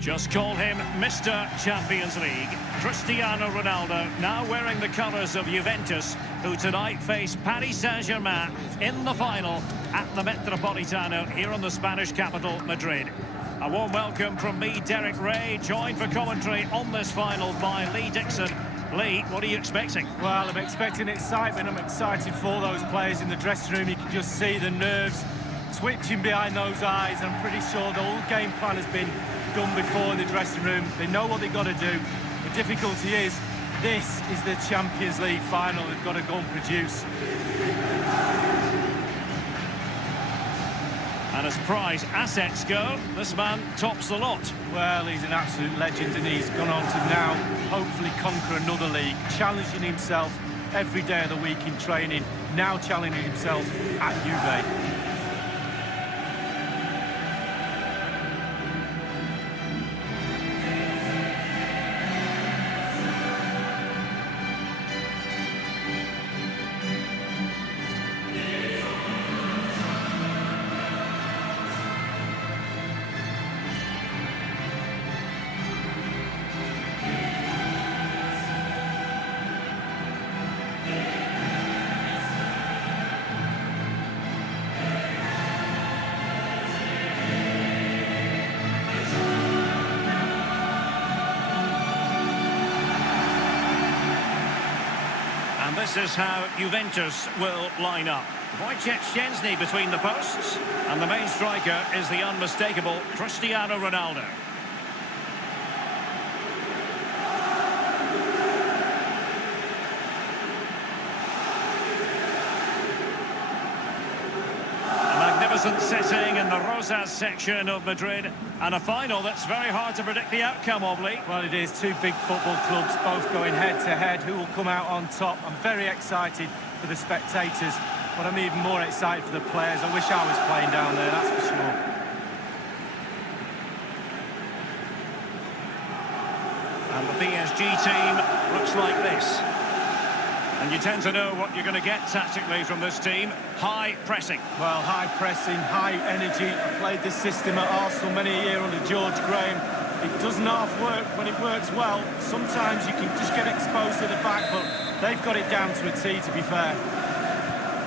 Just call him Mr. Champions League. Cristiano Ronaldo, now wearing the colours of Juventus, who tonight face Paris Saint-Germain in the final at the Metropolitano here in the Spanish capital, Madrid. A warm welcome from me, Derek Ray, joined for commentary on this final by Lee Dixon. Lee, what are you expecting? Well, I'm expecting excitement. I'm excited for those players in the dressing room. You can just see the nerves twitching behind those eyes. I'm pretty sure the whole game plan has been done before in the dressing room. They know what they've got to do. The difficulty is, this is the Champions League final. They've got to go and produce. And as prize assets go, this man tops the lot. Well, he's an absolute legend, and he's gone on to now hopefully conquer another league, challenging himself every day of the week in training, now challenging himself at Juve. And this is how Juventus will line up. Wojciech Szczęsny between the posts. And the main striker is the unmistakable Cristiano Ronaldo. Magnificent setting in the Rosas section of Madrid, and a final that's very hard to predict the outcome of, Lee. Well, it is two big football clubs, both going head-to-head. Who will come out on top? I'm very excited for the spectators, but I'm even more excited for the players. I wish I was playing down there, that's for sure. And the PSG team looks like this. And you tend to know what you're going to get tactically from this team. High pressing. Well, high pressing, high energy. I played this system at Arsenal many a year under George Graham. It doesn't half work when it works well. Sometimes you can just get exposed to the back, but they've got it down to a T, to be fair.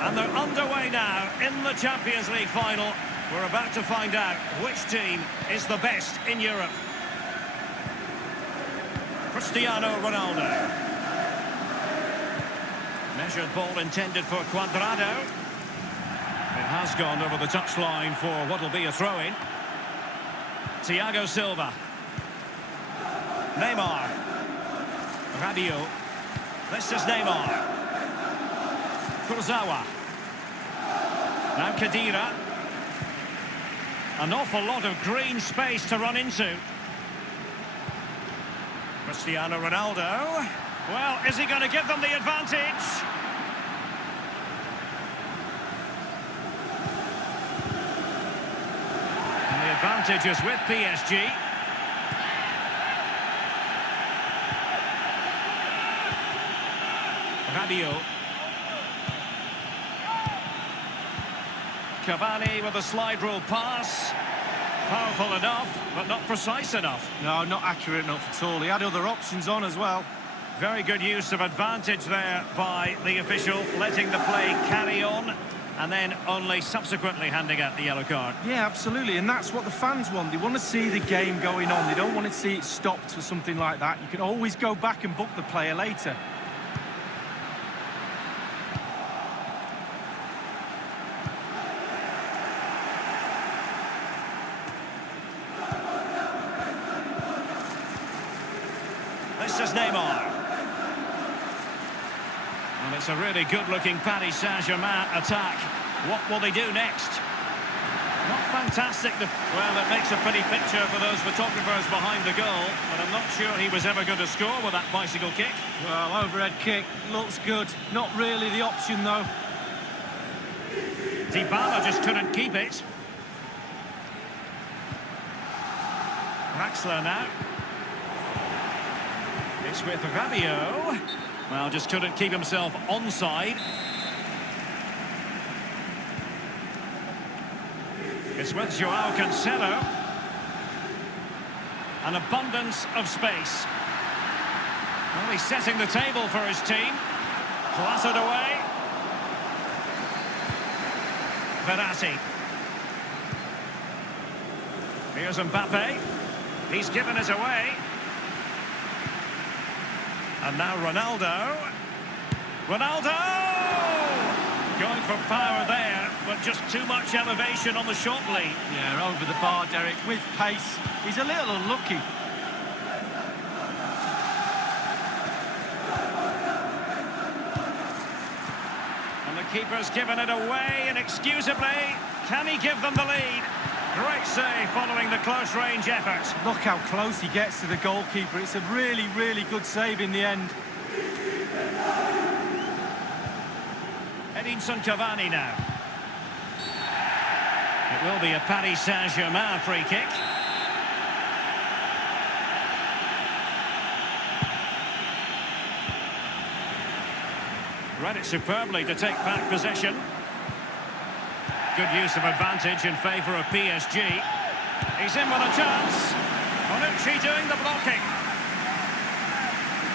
And they're underway now in the Champions League final. We're about to find out which team is the best in Europe. Cristiano Ronaldo. Measured ball intended for Cuadrado. It has gone over the touchline for what will be a throw-in. Thiago Silva. Neymar. Rabiot. This is Neymar. Kurzawa. Now Khedira. An awful lot of green space to run into. Cristiano Ronaldo. Well, is he going to give them the advantage? And the advantage is with PSG. Rabiot. Cavani with a slide rule pass. Powerful enough, but not precise enough. No, not accurate enough at all. He had other options on as well. Very good use of advantage there by the official, letting the play carry on and then only subsequently handing out the yellow card. Yeah, absolutely, and that's what the fans want. They want to see the game going on. They don't want to see it stopped for something like that. You can always go back and book the player later. This is Neymar. And it's a really good-looking Paris Saint-Germain attack. What will they do next? Not fantastic. Well, it makes a pretty picture for those photographers behind the goal, but I'm not sure he was ever going to score with that bicycle kick. Well, overhead kick, looks good. Not really the option, though. Dybala just couldn't keep it. Draxler now. It's with Rabiot. Well, just couldn't keep himself onside. It's with Joao Cancelo. An abundance of space. Well, he's setting the table for his team. Clattered away. Verratti. Here's Mbappe. He's given it away. And now Ronaldo. Ronaldo! Going for power there, but just too much elevation on the short lead. Yeah, over the bar, Derek, with pace. He's a little unlucky. And the keeper's given it away inexcusably. Can he give them the lead? Great save following the close-range effort. Look how close he gets to the goalkeeper. It's a really, really good save in the end. Edinson Cavani now. It will be a Paris Saint-Germain free kick. Read it superbly to take back possession. Good use of advantage in favour of PSG. He's in with a chance. Bonucci doing the blocking.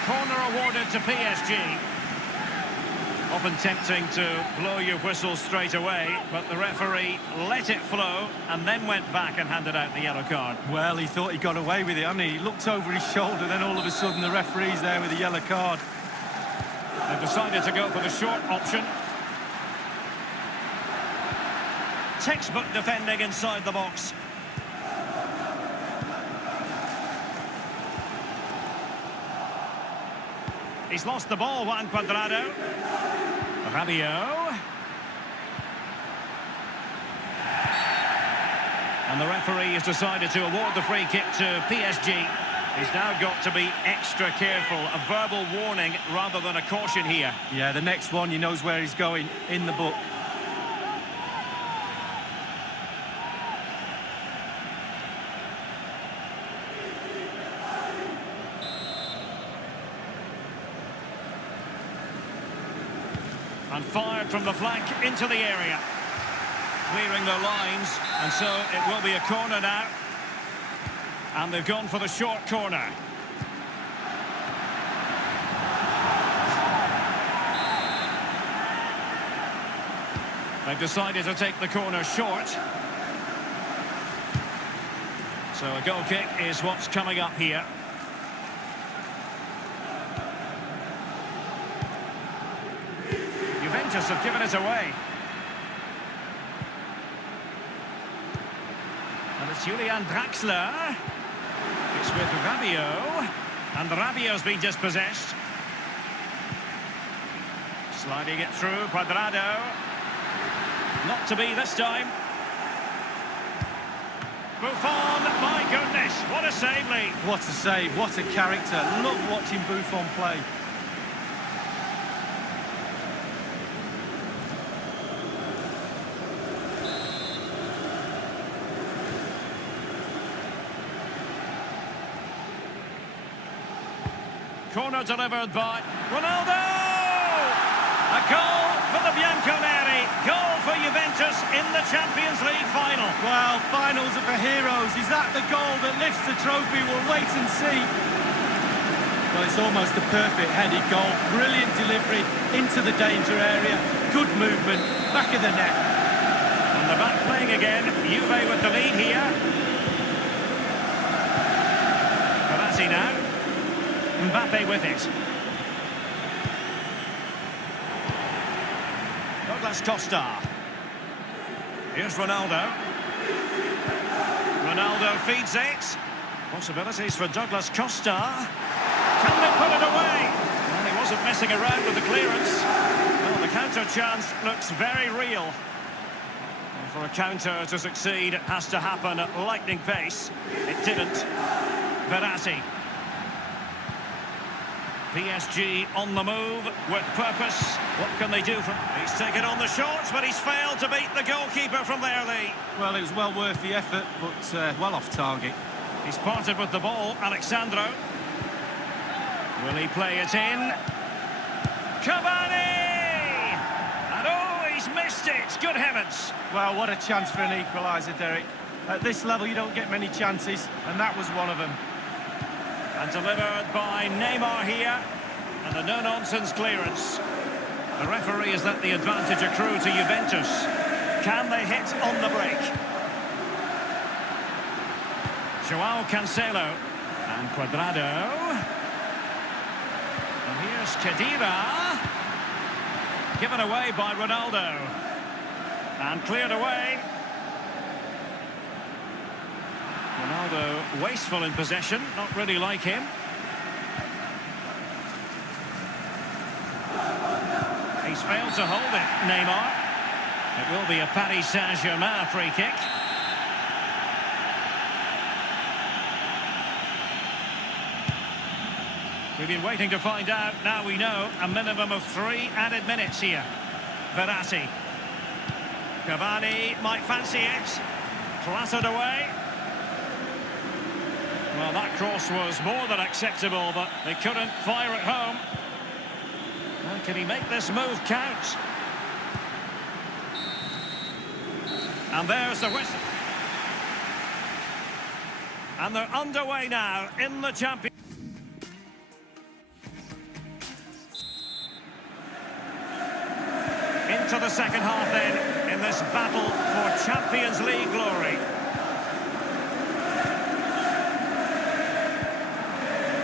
Corner awarded to PSG. Often tempting to blow your whistle straight away, but the referee let it flow and then went back and handed out the yellow card. Well, he thought he got away with it, hadn't he? He looked over his shoulder, then all of a sudden the referee's there with a yellow card. They've decided to go for the short option. Textbook defending inside the box. He's lost the ball, Juan Cuadrado. Rabiot. And the referee has decided to award the free kick to PSG. He's now got to be extra careful. A verbal warning rather than a caution here. Yeah, the next one, he knows where he's going, in the book. And fired from the flank into the area. Clearing their lines, and so it will be a corner now. And they've gone for the short corner. They've decided to take the corner short. So a goal kick is what's coming up here. Juventus have given it away. And it's Julian Draxler. It's with Rabiot. And Rabiot's been dispossessed. Sliding it through, Cuadrado. Not to be this time. Buffon, my goodness, what a save, Lee. What a save, what a character. Love watching Buffon play. Corner delivered by Ronaldo! A goal for the Bianconeri. Goal for Juventus in the Champions League final. Well, finals are for heroes. Is that the goal that lifts the trophy? We'll wait and see. Well, it's almost a perfect headed goal. Brilliant delivery into the danger area. Good movement, back of the net. And they're back playing again. Juve with the lead here. Verratti now. Mbappe with it. Douglas Costa. Here's Ronaldo. Ronaldo feeds it. Possibilities for Douglas Costa. Can they put it away? Well, he wasn't messing around with the clearance. Well, the counter chance looks very real. And for a counter to succeed, it has to happen at lightning pace. It didn't. Verratti. PSG on the move with purpose. What can they do from... He's taken on the shots, but he's failed to beat the goalkeeper from there, Lee. Well, it was well worth the effort, but well off target. He's parted with the ball, Alexandro. Will he play it in? Cavani! And oh, he's missed it. Good heavens. Well, what a chance for an equaliser, Derek. At this level, you don't get many chances, and that was one of them. And delivered by Neymar here. And a no-nonsense clearance. The referee has let the advantage accrue to Juventus. Can they hit on the break? Joao Cancelo. And Cuadrado. And here's Khedira. Given away by Ronaldo. And cleared away. Ronaldo wasteful in possession, not really like him. He's failed to hold it, Neymar. It will be a Paris Saint-Germain free kick. We've been waiting to find out. Now we know a minimum of 3 added minutes here. Verratti. Cavani might fancy it. Clattered away. Well, that cross was more than acceptable, but they couldn't fire it home. Well, can he make this move count? And there's the whistle. And they're underway now in the champion. Into the second half then, in this battle for Champions League glory.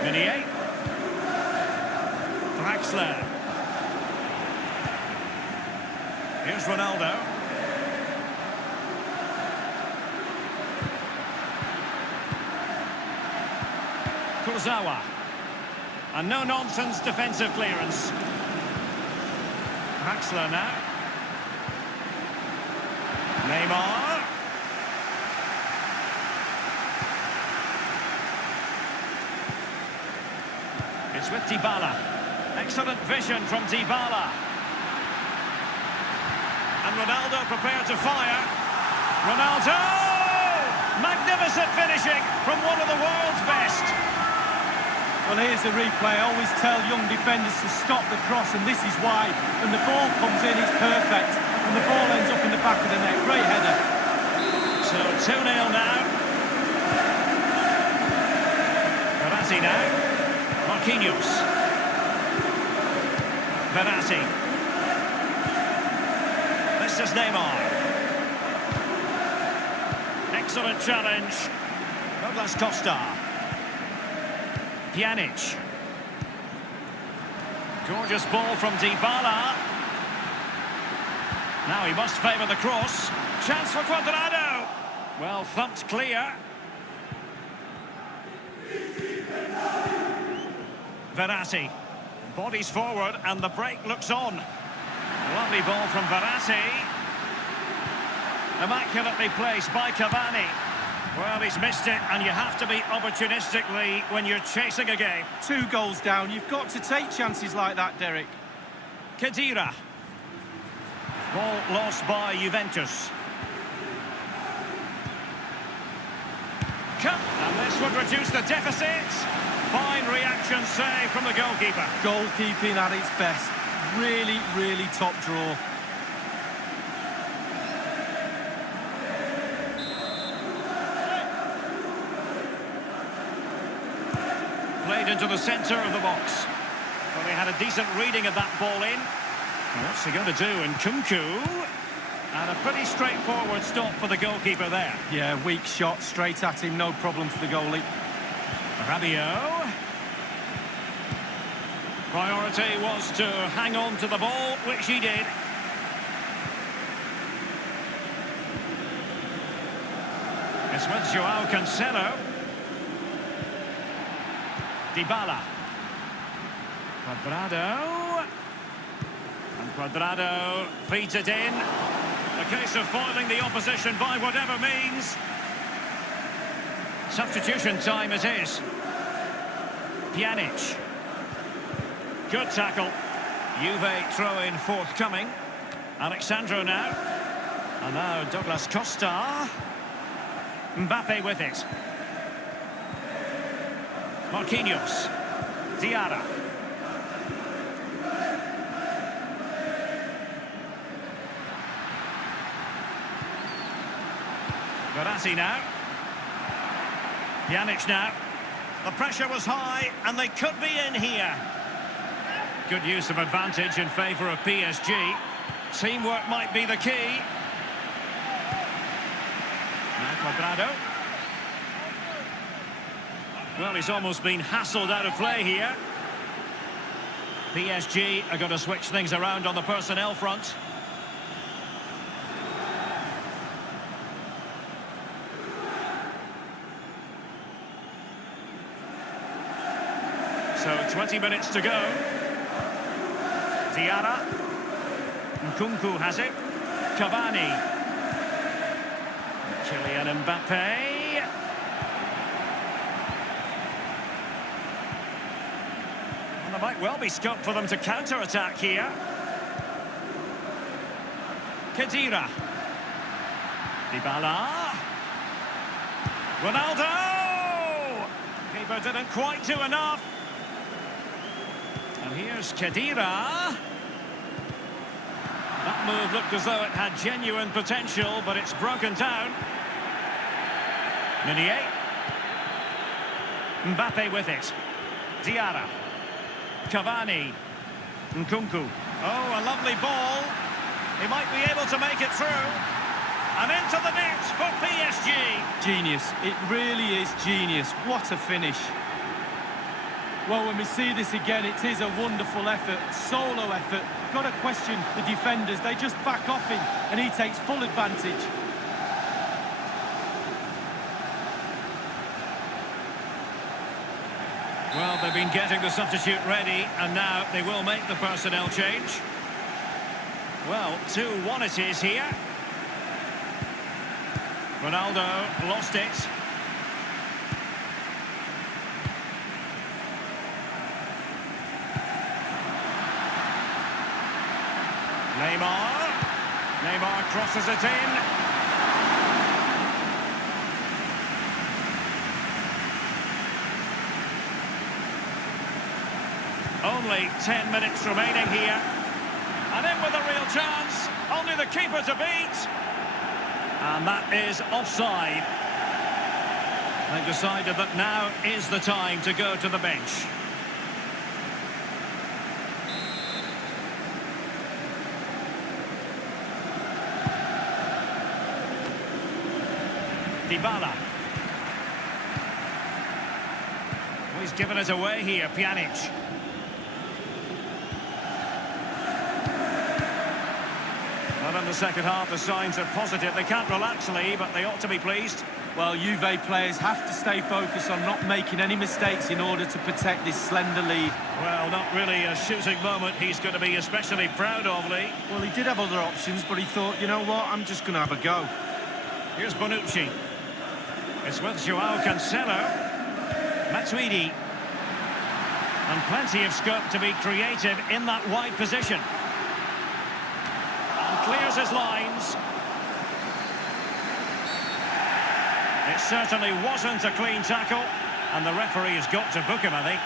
Meunier. Draxler. Here's Ronaldo. Kurzawa. A no-nonsense defensive clearance. Draxler now. Neymar. It's with Dybala. Excellent vision from Dybala. And Ronaldo prepared to fire. Ronaldo! Magnificent finishing from one of the world's best. Well, here's the replay. I always tell young defenders to stop the cross, and this is why. When the ball comes in, it's perfect. And the ball ends up in the back of the net. Great header. So 2-0 now. Verratti now. Marquinhos. Verratti. This is Neymar. Excellent challenge. Douglas Costa. Pjanic. Gorgeous ball from Dybala. Now he must favour the cross. Chance for Cuadrado. Well thumped clear. Verratti. Bodies forward and the break looks on. Lovely ball from Verratti. Immaculately placed by Cavani. Well, he's missed it, and you have to be opportunistically when you're chasing a game. 2 goals down. You've got to take chances like that, Derek. Khedira. Ball lost by Juventus. And this would reduce the deficit. Fine reaction save from the goalkeeper. Goalkeeping at its best. Really, really top draw. Played into the centre of the box. Well, they had a decent reading of that ball in. What's he going to do? And Kunku. And a pretty straightforward stop for the goalkeeper there. Yeah, weak shot, straight at him, no problem for the goalie. Rabiot. Priority was to hang on to the ball, which he did. It's with Joao Cancelo. Dybala. Cuadrado. And Cuadrado feeds it in. A case of foiling the opposition by whatever means. Substitution time it is. Pjanic. Good tackle. Juve throw-in forthcoming. Alexandro now. And now Douglas Costa. Mbappe with it. Marquinhos. Diarra. Verratti now. Pjanic now. The pressure was high, and they could be in here. Good use of advantage in favour of PSG. Teamwork might be the key. Now Cuadrado. Well, he's almost been hassled out of play here. PSG are going to switch things around on the personnel front. So 20 minutes to go. Diarra. Nkunku has it. Cavani. Kylian Mbappe. And there might well be scope for them to counter-attack here. Khedira. Dybala. Ronaldo! Keeper didn't quite do enough. And here's Khedira. That move looked as though it had genuine potential, but it's broken down. Meunier. Mbappe with it. Diarra. Cavani. Nkunku. Oh, a lovely ball. He might be able to make it through. And into the net for PSG. Genius. It really is genius. What a finish. Well, when we see this again, it is a wonderful effort, solo effort. Got to question the defenders. They just back off him, and he takes full advantage. Well, they've been getting the substitute ready, and now they will make the personnel change. Well, 2-1 it is here. Ronaldo lost it. Neymar crosses it in. Only 10 minutes remaining here. And in with a real chance. Only the keeper to beat. And that is offside. They've decided that now is the time to go to the bench. Dybala. Oh, he's given it away here, Pjanic. Well, in the second half, the signs are positive. They can't relax, Lee, but they ought to be pleased. Well, Juve players have to stay focused on not making any mistakes in order to protect this slender lead. Well, not really a shooting moment he's going to be especially proud of, Lee. Well, he did have other options, but he thought, you know what, I'm just going to have a go. Here's Bonucci. It's with Joao Cancelo. Matuidi. And plenty of scope to be creative in that wide position. And clears his lines. It certainly wasn't a clean tackle. And the referee has got to book him, I think.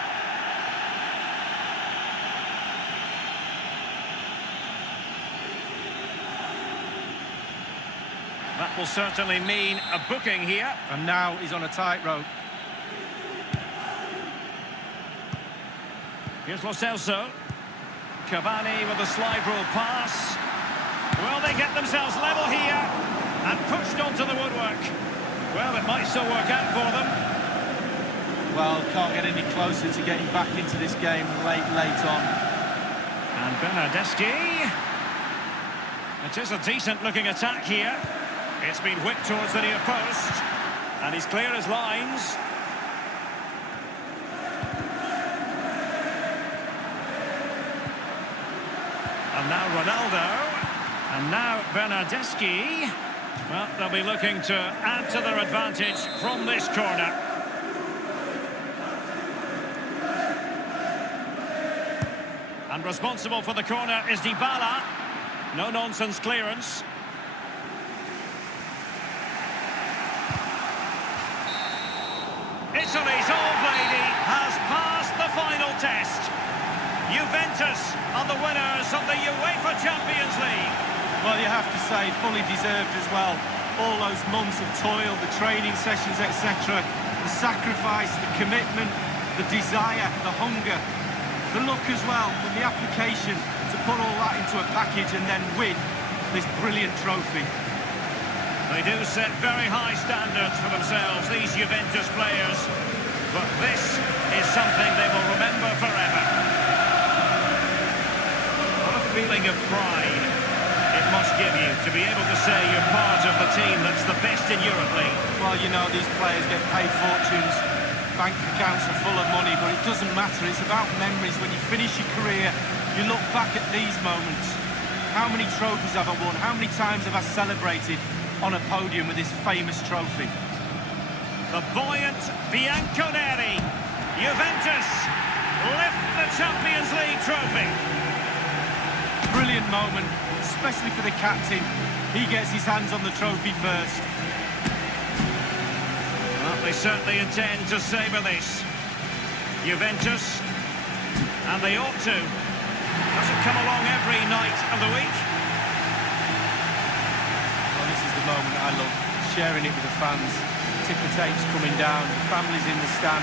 That will certainly mean a booking here. And now he's on a tightrope. Here's Lo Celso. Cavani with a slide rule pass. Will they get themselves level here? And pushed onto the woodwork. Well, it might still work out for them. Well, can't get any closer to getting back into this game late on. And Bernardeschi. It is a decent-looking attack here. It's been whipped towards the near post. And he's clear as lines. And now Ronaldo. And now Bernardeschi. Well, they'll be looking to add to their advantage from this corner. And responsible for the corner is Dybala. No-nonsense clearance. Italy's old lady has passed the final test. Juventus are the winners of the UEFA Champions League. Well, you have to say, fully deserved as well. All those months of toil, the training sessions, etc. The sacrifice, the commitment, the desire, the hunger, the look as well, with the application to put all that into a package and then win this brilliant trophy. They do set very high standards for themselves, these Juventus players. But this is something they will remember forever. What a feeling of pride it must give you to be able to say you're part of the team that's the best in Europe League. Well, you know, these players get paid fortunes, bank accounts are full of money, but it doesn't matter. It's about memories. When you finish your career, you look back at these moments. How many trophies have I won? How many times have I celebrated on a podium with this famous trophy? The buoyant Bianconeri. Juventus lift the Champions League trophy. Brilliant moment, especially for the captain. He gets his hands on the trophy first. Well, they certainly intend to savour this. Juventus, and they ought to. Doesn't come along every night of the week. Well, this is the moment I love, sharing it with the fans. Ticker tapes coming down, the families in the stand,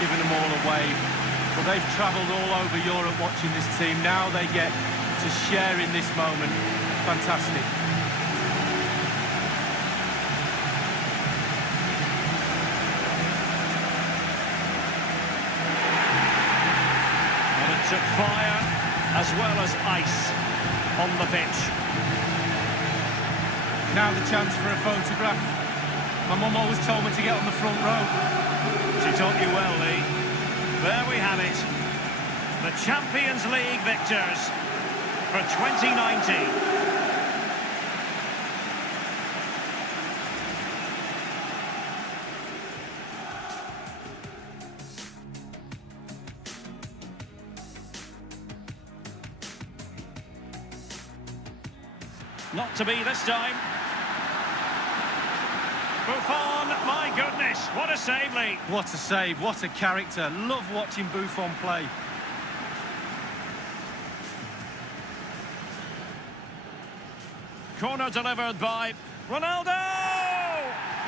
giving them all a wave. Well, they've travelled all over Europe watching this team. Now they get to share in this moment. Fantastic. And it took fire as well as ice on the pitch. Now the chance for a photograph. My mum always told me to get on the front row. She taught you well, Lee. There we have it. The Champions League victors for 2019. Not to be this time. Buffon, my goodness, what a save, Lee. What a save, what a character. Love watching Buffon play. Corner delivered by Ronaldo!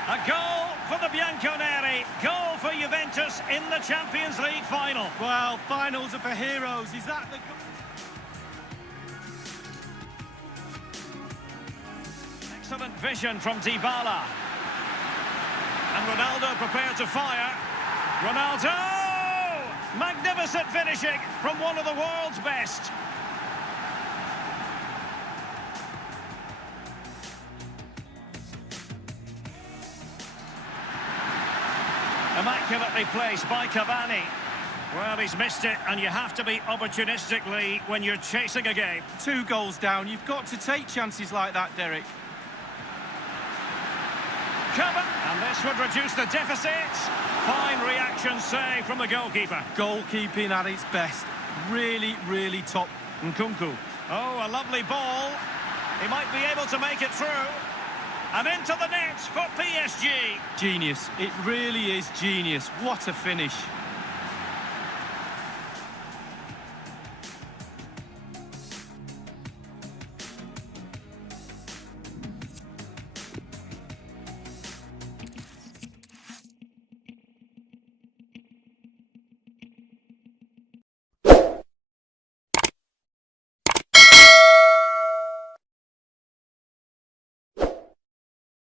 A goal for the Bianconeri. Goal for Juventus in the Champions League final. Well, finals are for heroes. Is that the... Excellent vision from Dybala. And Ronaldo prepared to fire. Ronaldo! Magnificent finishing from one of the world's best. Immaculately placed by Cavani. Well, he's missed it, and you have to be opportunistically when you're chasing a game. 2 goals down, you've got to take chances like that, Derek. And this would reduce the deficit. Fine reaction save from the goalkeeper. Goalkeeping at its best. Really, really top. Nkunku. Oh, a lovely ball. He might be able to make it through. And into the net for PSG. Genius. It really is genius. What a finish.